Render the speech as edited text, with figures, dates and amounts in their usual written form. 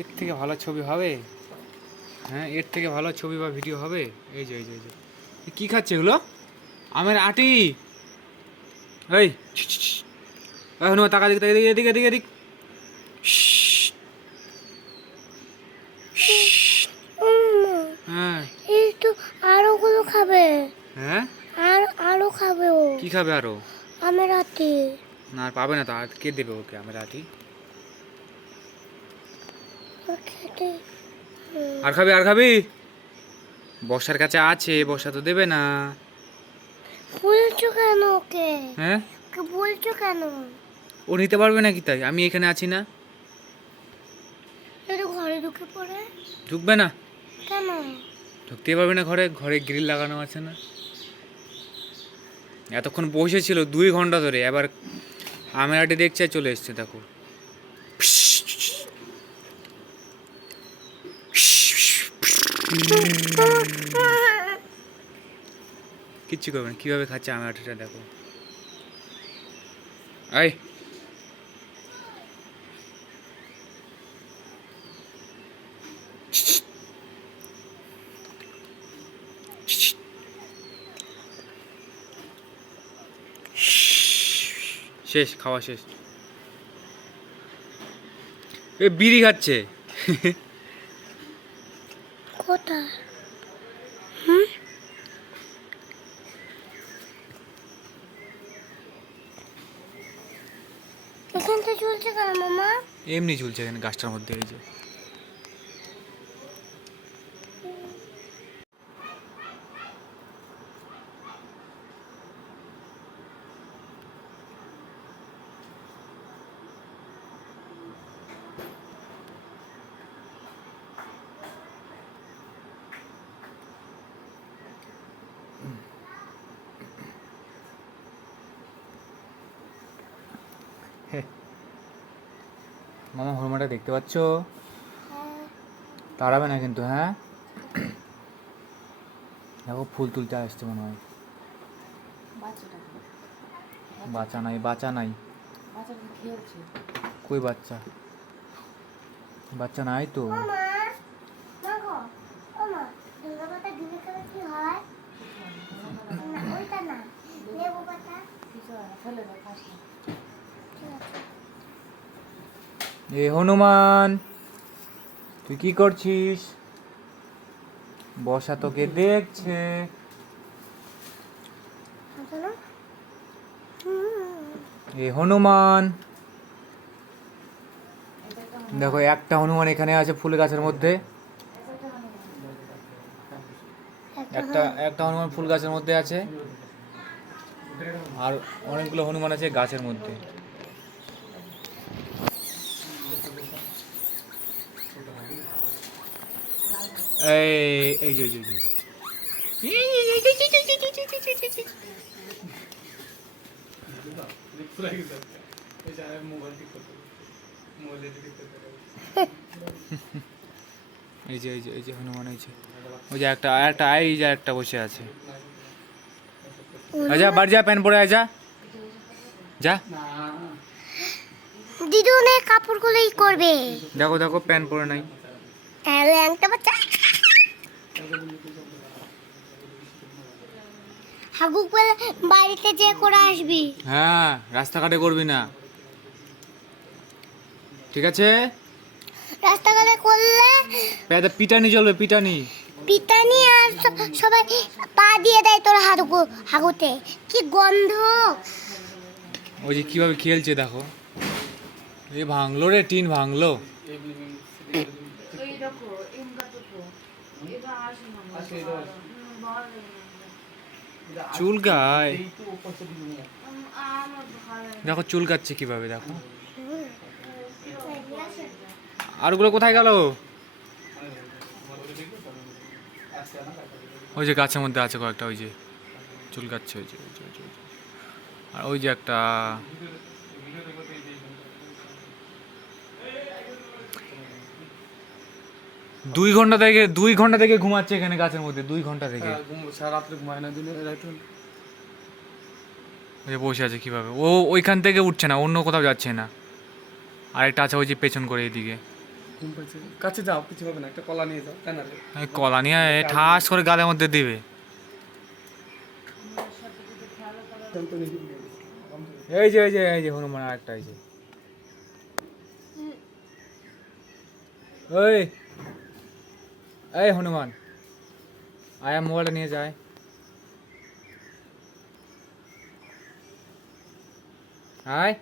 এর থেকে ভালো ছবি হবে? হ্যাঁ, এর থেকে ভালো ছবি বা ভিডিও হবে? এই যে এই যে এই যে কি খাচ্ছে এগুলো? আমের আটি। এই হনুমান তাকা দিক, এদিকে এদিকে এদিকে এদিক। হ্যাঁ এই তো আরো গুলো খাবে। হ্যাঁ, আর আরো খাবে ও। কি খাবে আরো? আমের আটি। না আর পাবে না তো, আর কে দেবে ওকে আমের আটি? ওর খেতে আর খাবি আর খাবি? বর্ষার কাছে আছে, বর্ষা তো দেবে না। বলছো কেন ওকে? হ্যাঁ, ওকে বলছো কেন? ও নিতে পারবে নাকি তাই? আমি এখানে আছি না। একটু ঘরে ঢুকে পড়ে। ঢুকবে না? কেন? ঢুকতেই পারবে না ঘরে, ঘরে গ্রিল লাগানো আছে না। এতক্ষণ বসেছিল 2 ঘন্টা ধরে, এবার আমের আটি দেখছে চলে এসছে দেখো। কিচ্ছু করবে না, কীভাবে খাচ্ছে আমের আটিটা দেখো। আয় শেষ, খাওয়া শেষ। এ বিড়ি খাচ্ছে। কোথায়? এখানটা চলছে কেন মামা? এমনি ঝুলছে এখানে গাছটার মধ্যে, এই যে। মামা হনুমানটা দেখতে পাচ্ছ? তাড়াবে না কিন্তু, হ্যাঁ। দেখো ফুল তুলতে আসছে মনে হয়। বাচ্চা নাই, বাচ্চা নাই। কই বাচ্চা? বাচ্চা নাই তো। মামা দেখো মামা দুর্গা পাতা দিলে খেলে কি হয়? না ওইটা না, লেবু পাতা। এ হনুমান, তুই কি করছিস? বর্ষা তোকে দেখছে। চলো। এ হনুমান, দেখো একটা হনুমান এখানে আছে ফুল গাছের মধ্যে। একটা একটা হনুমান ফুল গাছের মধ্যে আছে, আর অনেকগুলো হনুমান আছে গাছের মধ্যে। এই এই যে এই যে, এই যে এই যে এই যে হনুমান, এই যে ওই যে একটা একটা এই যে একটা বসে আছে। আচ্ছা বাড়ি যা, প্যান্ট পরে আয় যা যা। দিদু নে কাপড়গুলোই করবে। দেখো দেখো প্যান্ট পরে নাই। ল্যাংটা বাচ্চা। হাগুক বলে বাড়িতে যে করে আসবি। হ্যাঁ, রাস্তাঘাটে করবি না, ঠিক আছে? রাস্তাঘাটে করলে পিটানি চলবে, পিটানি। পিটানি আর সবাই পা দিয়ে দেয় তোর হাগুতে। কি গন্ধ! ওই যে কিভাবে খেলছে দেখো। এই ভাঙলো রে, টিন ভাঙলো। চুলকায়, দেখো চুলকাচ্ছে কিভাবে দেখো। আর ওগুলো কোথায় গেল? ওই যে গাছের মধ্যে আছে কয়েকটা, ওই যে চুলকাচ্ছে, ওই যে ওই যে ওই যে, আর ওই যে একটা। দুই ঘন্টা থেকে ঘুমাচ্ছে এখানে গাছের মধ্যে, 2 ঘন্টা থেকে। সারা রাত্রে ঘুমায় না, দিনে রাত্রে ওই যে বসে আছে কিভাবে, ও ওইখান থেকে উঠছে না, অন্য কোথাও যাচ্ছে না। আরেকটা আছে ওই যে পেছন করে এদিকে। ঘুম পাচ্ছে, কাছে যাও, কিছু হবে না, একটা কলা নিয়ে যাও, কেন রে? এই কলা নিয়ে ঠাস করে গালের মধ্যে দিবে। তো নিবি না। এই যে হনুমান আরেকটা এই যে। ওই এই হনুমান, আয়া মোবাইলটা নিয়ে যায়। আয়